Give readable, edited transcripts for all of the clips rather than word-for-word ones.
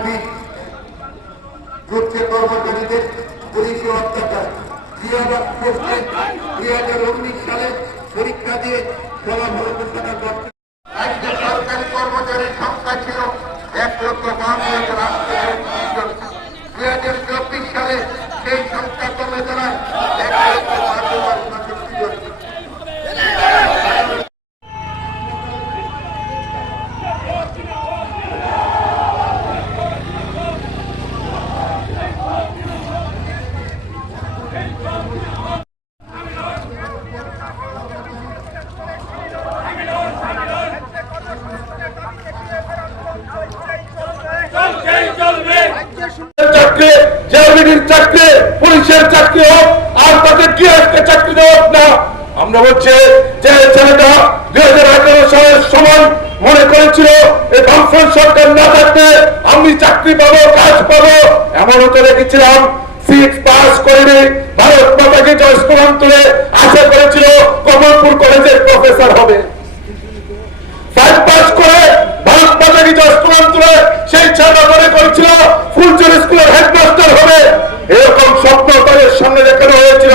একাধিক গ্রুপের কর্মচারীদের পুলিশি অত্যাচার 2019 সালে পরীক্ষা দিয়ে ফলাফল ঘোষণা করতে সরকারি কর্মচারীর সংখ্যা ছিল 1,52,830 সালে সেই সংখ্যা কমে দাঁড়ায় 1,52,860 জন। চাকরি পুলিশের চাকরি হোক আর তাকে কি আজকে চাকরি দেওয়া হোক না। আমরা বলছি যে ছেলেটা 2018 সালের সময় মনে করেছিল এই বামফ্রন্ট সরকার না থাকতে আমি চাকরি পাবো কাজ পাবো, এমনও তো রেখেছিলাম। 6 পাস করেনি, ভারত মাতাকে জয় স্লোগান তুলে আশা করেছিল কমলপুর কলেজের প্রফেসর হবে। 5 পাস করে ভারত মাতাকে জয় স্লোগান তুলে সেই ছেলেটা মনে করেছিল ফুলচুর স্কুলের হেডমাস্টার হবে। এরকম স্বপ্ন তাদের সামনে দেখানো হয়েছিল।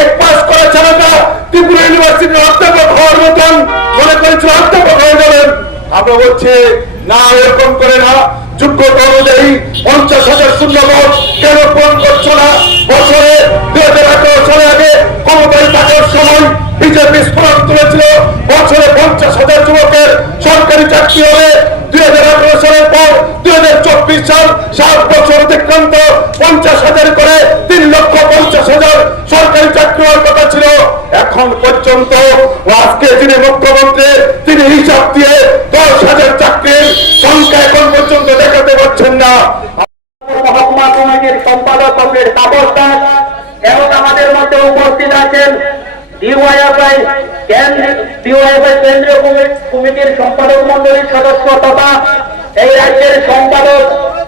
1 পাস করা ছেলেটা ত্রিপুরা ইউনিভার্সিটির অধ্যাপক হওয়ার মতন মনে করেছিল অধ্যাপক হয়ে যাবেন। আমরা বলছি না, এরকম করে না। যোগ্যতা অনুযায়ী 50,000 শূন্যপদ কেন পূরণ করছো না? বছরে 2018 সালে আগে ক্ষমতায় থাকার সময় বিজেপি স্লোগান তুলেছিল বছরে 50,000 যুবকের সরকারি চাকরি হবে। 2018 সালের পর 2024 সাল 7 বছর অতিক্রান্ত 50,000 করে 3,50,000 সরকারি চাকরি হওয়ার কথা ছিল। এখন পর্যন্ত আজকে যিনি মুখ্যমন্ত্রী তিনি হিসাব দিয়ে 10,000 চাকরির সংখ্যা এখন পর্যন্ত দেখাতে পারছেন না। মহকুমা কমিটির সম্পাদক কমিটির তাপস দাস এবং আমাদের মধ্যে উপস্থিত আছেন ডিওয়াইএফআই কেন্দ্রীয় কমিটির সম্পাদক মন্ডলীর সদস্য তথা এই রাজ্যের সম্পাদক